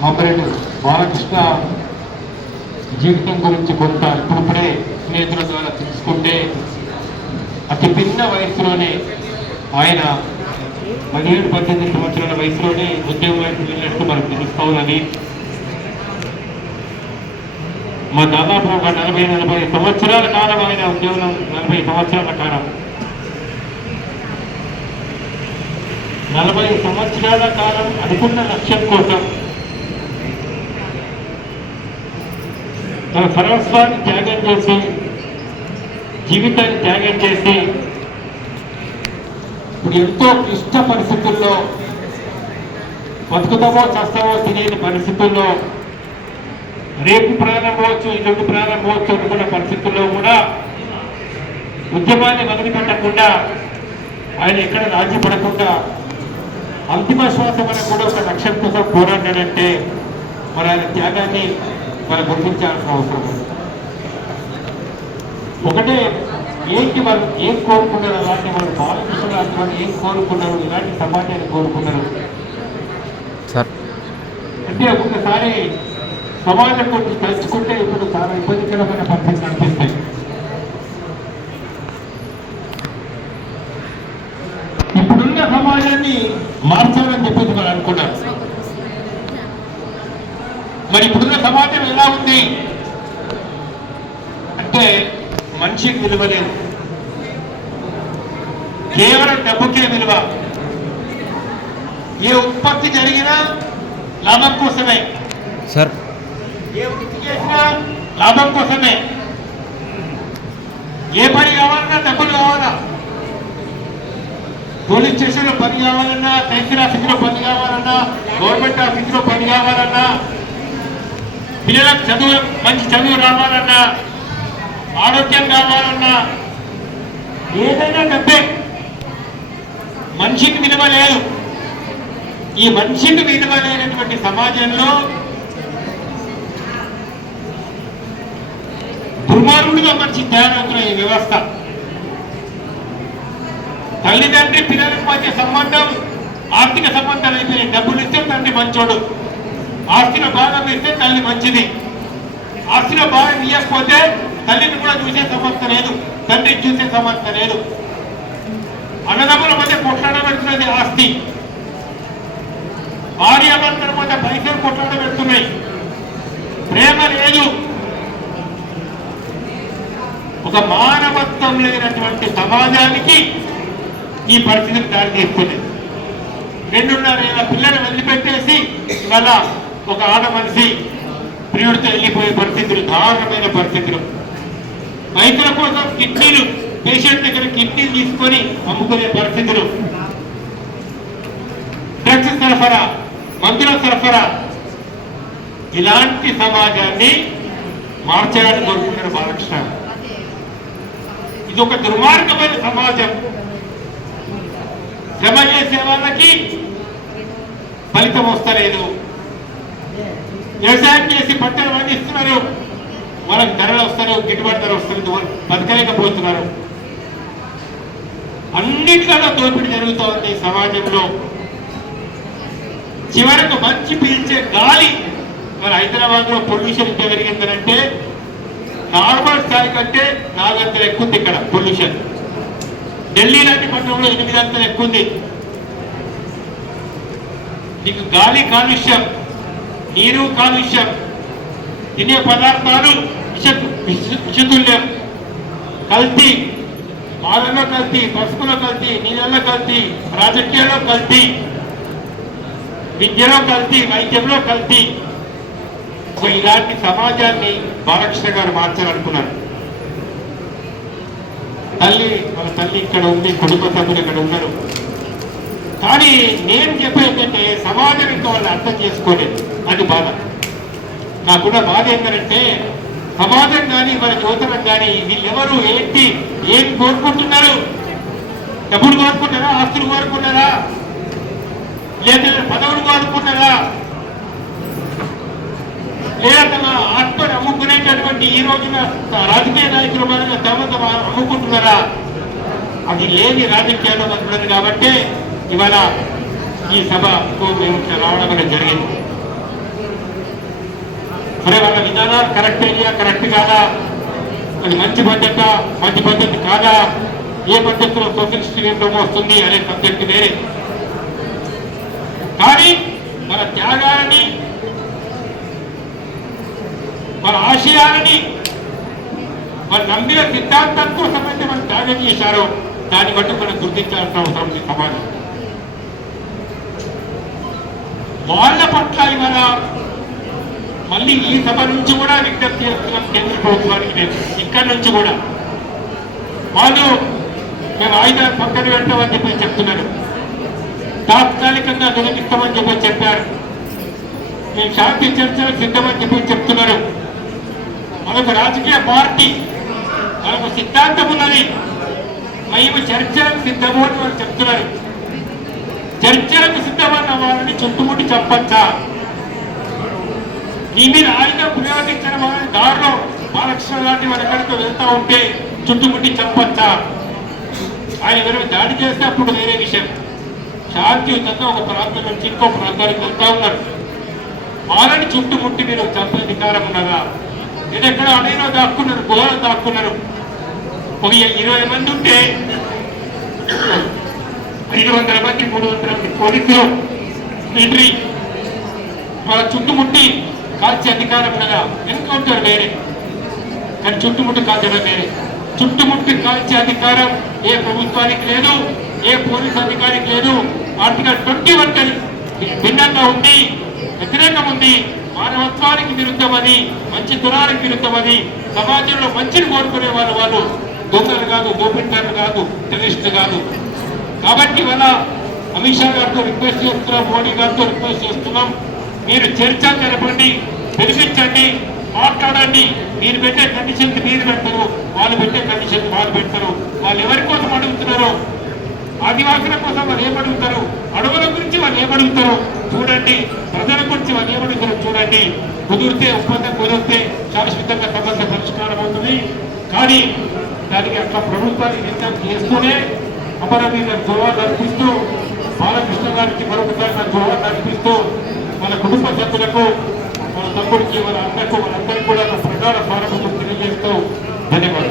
Comrade Balakrishna జీవితం గురించి కొంత ఇప్పుడిప్పుడే స్నేహితుల ద్వారా తెలుసుకుంటే అతి పిన్న వయసులోనే ఆయన పదిహేడు పద్దెనిమిది సంవత్సరాల వయసులోనే ఉద్యోగం వైపు వెళ్ళినట్టు మనకు తెలుస్తా ఉన్నది మా దాదాపు ఒక నలభై నలభై సంవత్సరాల కాలం ఆయన ఉద్యోగం నలభై సంవత్సరాల కాలం. నలభై సంవత్సరాల కాలం అనుకున్న లక్ష్యం కోసం తన సర్వస్వాన్ని త్యాగం చేసి జీవితాన్ని త్యాగం చేసి ఇప్పుడు ఎంతో క్లిష్ట పరిస్థితుల్లో బతుకుతామో చస్తామో తెలియని పరిస్థితుల్లో రేపు ప్రారంభవచ్చు ఇటువంటి ప్రారంభవచ్చు అనుకున్న పరిస్థితుల్లో కూడా ఉద్యమాన్ని వదిలిపెట్టకుండా ఆయన ఎక్కడ రాజీ పడకుండా అంతిమ శ్వాస వరకు కూడా ఒక లక్ష్యం కోసం పోరాడాడంటే మరి ఆయన త్యాగాన్ని మనం గుర్తించాల్సిన అవసరం ఉంది. ఒకటే ఏంటి వారు ఏం కోరుకున్నారు? అలాంటి వారు బాలకృష్ణ లాంటి వారు ఏం కోరుకున్నారు? ఇలాంటి సమాజాన్ని కోరుకున్నారు? అంటే ఒక్కొక్కసారి సమాజం గురించి తలుచుకుంటే ఇప్పుడు చాలా ఇబ్బందికరమైన పరిస్థితులు అనిపిస్తాయి ఇప్పుడున్న సమాజాన్ని మార్చాలని చెప్పేసి మనం అనుకున్నారు మరి ఇప్పుడున్న సమాజం ఎలా ఉంది అంటే మనిషికి విలువ లేదు. కేవలం డబ్బుకే విలువ. ఏ ఉత్పత్తి జరిగినా లాభం కోసమే. సార్. ఏ వృత్తి చేసినా లాభం కోసమే. ఏ పని కావాలన్నా డబ్బులు కావాలా? పోలీస్ స్టేషన్లో పని కావాలన్నా తహసీల్ ఆఫీసులో పని కావాలన్నా గవర్నమెంట్ ఆఫీసులో పని కావాలన్నా పిల్లలకు చదువు మంచి చదువు రావాలన్నా ఆరోగ్యం కావాలన్నా ఏదైనా డబ్బే. మనిషికి విలువ లేదు. ఈ మనిషికి విలువ లేనటువంటి సమాజంలో దుర్మార్గుడిగా మనిషి తయారవుతున్న ఈ వ్యవస్థ. తల్లిదండ్రి పిల్లలకు మధ్య సంబంధం ఆర్థిక సంబంధాలు అయితే డబ్బులు ఇస్తే తండ్రి మంచోడు. ఆస్తిలో భాగం ఇస్తే తల్లి మంచిది. ఆస్తిలో భాగం ఇవ్వకపోతే తల్లిని కూడా చూసే సమర్థ లేదు తండ్రిని చూసే సమర్థ లేదు. అన్నదమ్ముల మధ్య కొట్లాడబెడుతున్నది ఆస్తి. భార్య భర్తల మధ్య పైసలు కొట్లాడబెడుతున్నాయి ప్రేమ లేదు. ఒక మానవత్వం లేనటువంటి సమాజానికి ఈ పరిస్థితిని దారి తీస్తుంది. రెండున్నర ఏళ్ళ పిల్లని వదిలిపెట్టేసి ఇవాళ ఒక ఆడ మనిషి ప్రియుడితో వెళ్ళిపోయే పరిస్థితులు దారుణమైన పరిస్థితులు. రైతుల కోసం కిడ్నీలు పేషెంట్ దగ్గర కిడ్నీలు తీసుకొని అమ్ముకునే పరిస్థితులు. డ్రగ్స్ సరఫరా మందుల సరఫరా. ఇలాంటి సమాజాన్ని మార్చాలని కోరుకుంటున్నారు బాలకృష్ణ. ఇది ఒక దుర్మార్గమైన సమాజం. శ్రమ చేసే వాళ్ళకి ఫలితం వస్తలేదు. వ్యవసాయం చేసి పంటలు పండిస్తున్నారు. వాళ్ళకి ధరలు వస్తారో గిట్టుబాటు ధర వస్తుంది బతకలేకపోతున్నారు. అన్నిట్లలో దోపిడీ జరుగుతూ ఉంది సమాజంలో. చివరకు మంచి పీల్చే గాలి మరి హైదరాబాద్లో పొల్యూషన్ ఎంత పెరిగిందనంటే నార్మల్ స్థాయి కంటే నాలుగంతలు ఎక్కువ ఉంది ఇక్కడ పొల్యూషన్. ఢిల్లీ లాంటి పట్టణంలో ఎనిమిది అంతలు ఎక్కువ ఉంది నీకు గాలి కాలుష్యం నీరు కాలుష్యం తినే పదార్థాలు విషతుల్యం. కల్తీ. పాలలో కల్తీ పసుపులో కల్తీ నీళ్ళలో కల్తీ రాజకీయాల్లో కల్తీ విద్యలో కల్తీ వైద్యంలో కల్తీ. సో ఇలాంటి సమాజాన్ని బాలకృష్ణ గారు మార్చాలనుకున్నారు. తల్లి మన తల్లి ఇక్కడ ఉంది కుటుంబ సభ్యులు ఇక్కడ ఉన్నారు. కానీ నేను చెప్పేది సమాజం ఇంకా వాళ్ళు అర్థం చేసుకోలేదు. అది బాధ. నాకున్న బాధ ఏంటంటే సమాజం కానీ మన యువతరం కానీ వీళ్ళెవరు ఏంటి ఏం కోరుకుంటున్నారు? డబ్బులు కోరుకుంటారా ఆస్తులు కోరుకుంటారా లేదా పదవులు కోరుకుంటారా లేదా తమ ఆత్మను అమ్ముకునేటటువంటి ఈ రోజున రాజకీయ నాయకులు మన తమ తమ అమ్ముకుంటున్నారా? అది లేని రాజకీయాల్లో మనకు ఉన్నది కాబట్టి ఇవాళ ఈ సభకు మేము రావడం అనేది జరిగింది. చెప్తున్నారు కరెక్ట్ ఏరియా కరెక్ట్ కాదా? అది మంచి పద్ధత మంచి పద్ధతి కాదా? ఏ పద్ధతిలో సోషలిస్ట్ యూనియన్ వస్తుంది అనే సబ్జెక్ట్ వేరే కానీ మన త్యాగాన్ని మన ఆశయాలని మన నమ్మిన సిద్ధాంతం కోసం అయితే మనం త్యాగం చేశారో దాన్ని బట్టి మనం గుర్తించాల్సిన అవసరం ఉంది సమాజం వాళ్ళ పట్ల ఇవాళ మళ్ళీ ఈ సభ నుంచి కూడా విజ్ఞప్తి చేస్తున్నాం కేంద్ర ప్రభుత్వానికి నేను ఇక్కడి నుంచి కూడా వాళ్ళు మేము ఆయుధాలు పక్కన పెట్టామని చెప్పి చెప్తున్నారు. తాత్కాలికంగా తొలగిస్తామని చెప్పి చెప్పారు. మేము శాంతి చర్చలకు సిద్ధమని చెప్పి చెప్తున్నారు. మనకు రాజకీయ పార్టీ మనకు సిద్ధాంతం ఉన్నది. మేము చర్చలకు సిద్ధము అని చెప్తున్నారు. చర్చలకు సిద్ధమన్న వారిని చుట్టుముట్టి చెప్పచ్చా? నీ మీద ఆయుధం ప్రయోగించడం దారిలో బాలకృష్ణ లాంటి వారు ఎక్కడికి వెళ్తా ఉంటే చుట్టుముట్టి చంపచ్చా? ఆయన ఎవరైనా దాడి చేస్తే అప్పుడు వేరే విషయం. శాంతియుతంగా ఒక ప్రాంతం నుంచి ఇంకో ప్రాంతానికి వెళ్తా ఉన్నారు వాళ్ళని చుట్టుముట్టి మీరు చంపే అధికారం ఉన్నదా? నేను ఎక్కడ అడైనా దాక్కున్నారు గోడ దాక్కున్నారు ఒక ఇరవై మంది ఉంటే ఐదు వందల మంది మూడు వందల మంది పోలీసులు మిలిటరీ వాళ్ళ చుట్టుముట్టి కాల్చే అధికారం కదా ఎన్కౌంటర్ వేరే. కానీ చుట్టుముట్టు కాల్చడం వేరే. చుట్టుముట్టు కాల్చే అధికారం ఏ ప్రభుత్వానికి లేదు ఏ పోలీస్ అధికారికి లేదు. ఆర్టికల్ ట్వంటీ వన్ భిన్నంగా ఉంది వ్యతిరేకం ఉంది. మానవత్వానికి విరుద్ధమని మంచి తులానికి విరుద్ధమని సమాజంలో మంచిని కోరుకునే వాళ్ళు వాళ్ళు దొంగలు కాదు దోపిడిదారులు కాదు టెరరిస్టులు కాదు. కాబట్టి ఇవాళ అమిత్ షా గారితో రిక్వెస్ట్ చేస్తున్నాం మోడీ గారితో రిక్వెస్ట్ చేస్తున్నాం. మీరు చర్చ జరపండి పిలిపించండి మాట్లాడండి. మీరు పెట్టే కండిషన్కి మీరు పెడతారు వాళ్ళు పెట్టే కండిషన్ వాళ్ళు పెడతారు. వాళ్ళు ఎవరి కోసం అడుగుతున్నారో ఆదివాసుల కోసం వాళ్ళు ఏమడుగుతారు అడవుల గురించి వాళ్ళు ఏమడుగుతారో చూడండి. ప్రజల గురించి వాళ్ళు ఏమడుగుతారో చూడండి. కుదిరితే ఒప్పందం కుదిరితే శాశ్వతంగా సమస్య పరిష్కారం అవుతుంది. కానీ దానికి అట్లా ప్రభుత్వాన్ని నిర్ణయం చేస్తూనే అమరవీర జోహార్ అర్పిస్తూ బాలకృష్ణ గారికి మరొకసారి నా జోహార్ అర్పిస్తూ మన కుటుంబ సభ్యులకు మన తమ్ముడికి మన అన్నకు మనందరికీ కూడా నా ప్రధాన ప్రారంభం తెలియజేస్తూ ధన్యవాదాలు.